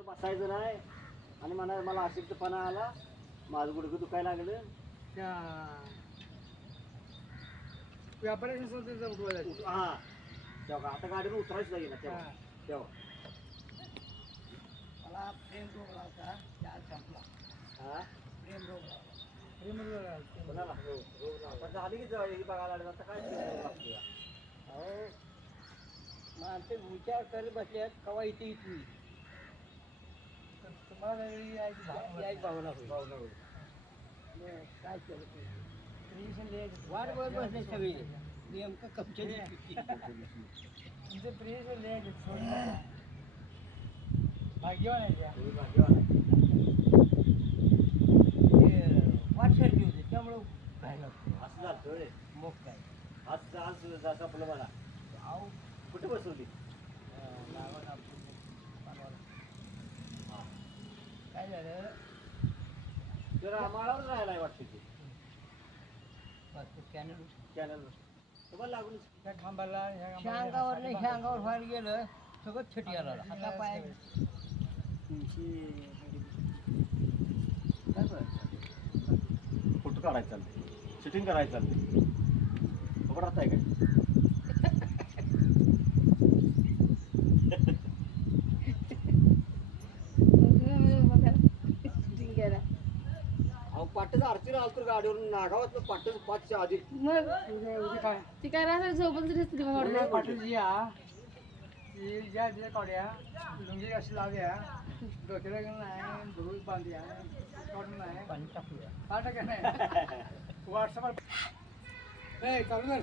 खुर्चीवर बसायचं नाही आणि मला अशक्तपणा आला, माझं गुडघं दुखायला लागलं. त्या व्यापाऱ्याने सुद्धा उठवायला हा तेव्हा आता गाडीवर उतरायचं नाही ना तेव्हा तेव्हा मला प्रेम रोग होता त्या संपला. हा प्रेम रोग प्रेम रोग कोणाला पण झाली की जवळ बघायला आलं आता काय लागते. अहो माणसे विचार करत बसल्यात कवा इथे येते तुम्हाला यायची भावना होईल. काय केलं वाट बघत बसले सगळे नेमकं कपचे तुमचे प्रिय भाग्यवान आहे त्या वाट ठरली होती त्यामुळं राहिलं असं झालं मग काय आज आज आपलं मला अहो कुठे बसवली काय झालं जरा माळावर राहायला वाटतं ते कॅनल कॅनल तुम्हाला लागून त्या खांबाला ह्या अंगावर व्हायला गेलं सगळं छटी आला हाता पाय फोटो काढायचं चालते शूटिंग करायचं चालते खबर राहत आहे काय पाटच आरती राहतो तर गाडीवरून नागावात पाटच 5च्या आधी मग ती काय राहणार झोपत दिसते मला पाटील ज्या काढ्या लुंगी अशी लावल्या डोक्याला नाही धुळ बांधल्या नाही पाणी टाकूया हा टाका नाही व्हॉट्सअप नाही चालू कर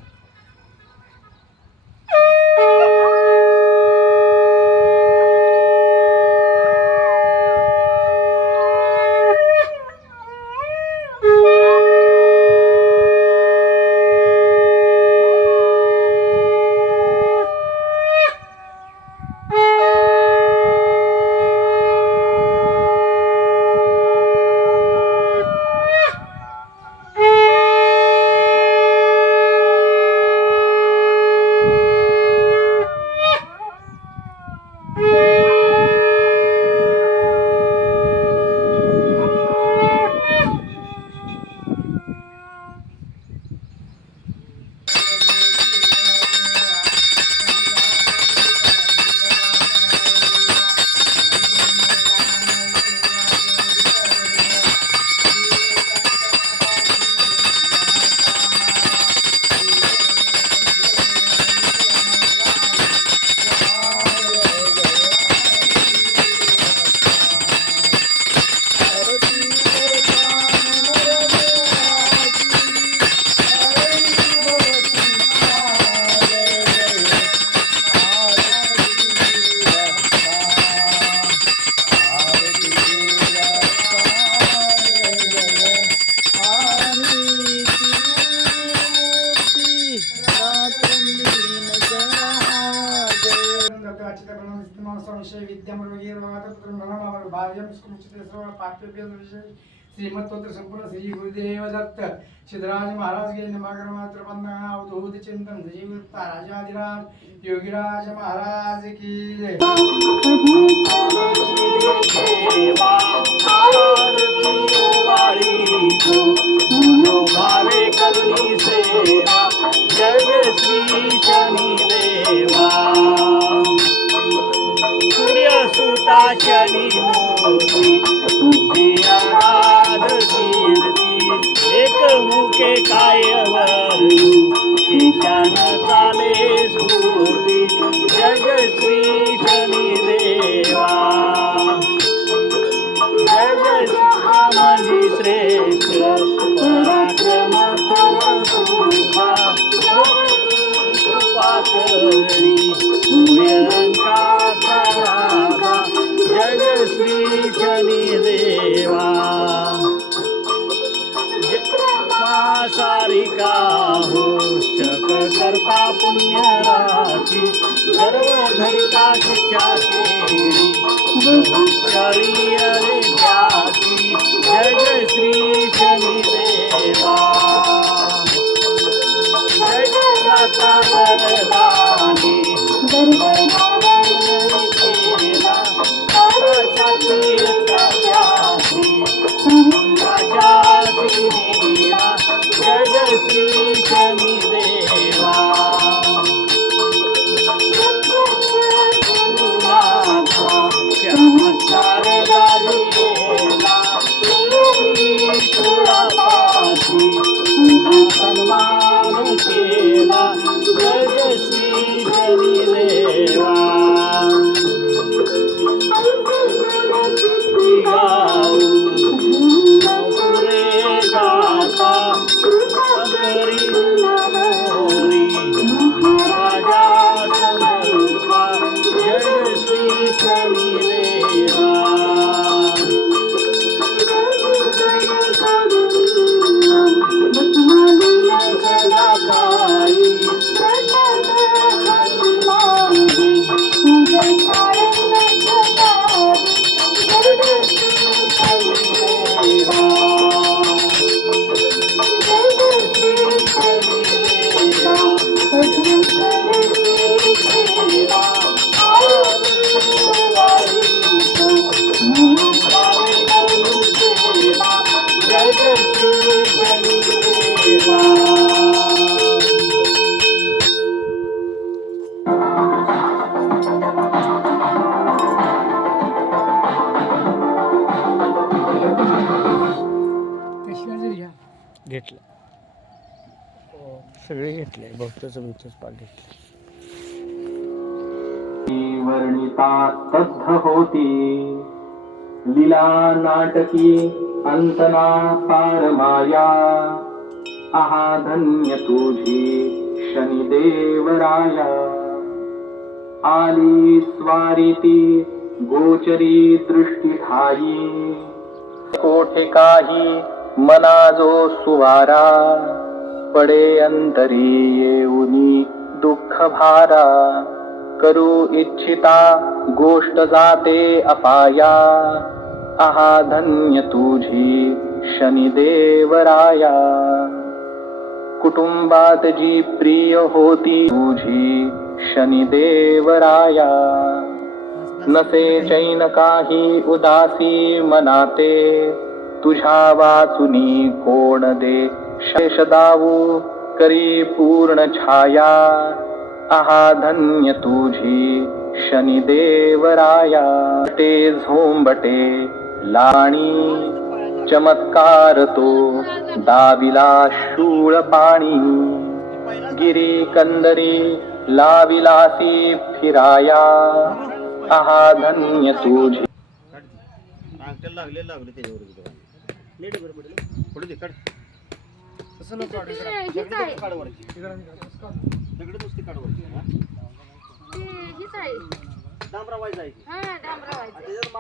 श्रीमत्तोत्र संपूर्ण श्री गुरुदेव दत्त सिद्धराज महाराज के नमागर मात्र वंदना अवधूत चिंतन जीवता राजाधिराज योगीराज महाराज की जय। भावे करुणी सेवा जय श्री शनि देवा सूर्यसुता शनि मूर्ती आराध कीर्ती एक मुखे कायवर ईशान चाले स्फूर्ती जय श्री शनि देवा जय श्री श्रेष्ठ पराक्रम तुझा कृपा करी भयंका राजा जय श्री शनि देवा सारिका हो शक करता पुण्य राशी गर्व धरिता शिक्षा केली बहुचळी अरे त्याची जय श्री शनि देवा जय माता वरदानी केला घेतलं सगळे घेतले बहुतेच पाक घेतले वर्णिता स्तब्ध होती लीला नाटकी अंतना पार माया आहा धन्य तुझी शनिदेवराया आली स्वारीती गोचरी दृष्टी ठाई कोठे काही मना जो सुवारा पडे अंतरी येऊनी दुःख भारा करू इच्छिता गोष्ट जाते अपाया आहा धन्य तुझी शनिदेवराया कुटुंबात जी प्रिय होती तुझी शनिदेवराया नसे चैन काही उदासी मनाते तुझ्या वाचुनी कोण दे शेष दावू करी पूर्ण छाया आहा धन्य तुझी शनिदेवराया ते झोंबटे लाणी चमत्कार तो दाविला शूळ पाणी गिरी कंदरी लाविलासी फिराया आहा धन्य तुझी अंगठ्याला लागले त्याच्यावर नीट बरं पडलं पुढे दे काढ तसं नको ते हेच आहे काढ वरची दगड नुसती काढ वरची ते हेच आहे डांबरा व्हायचा आहे हा डांबराव आहे. त्याच्यात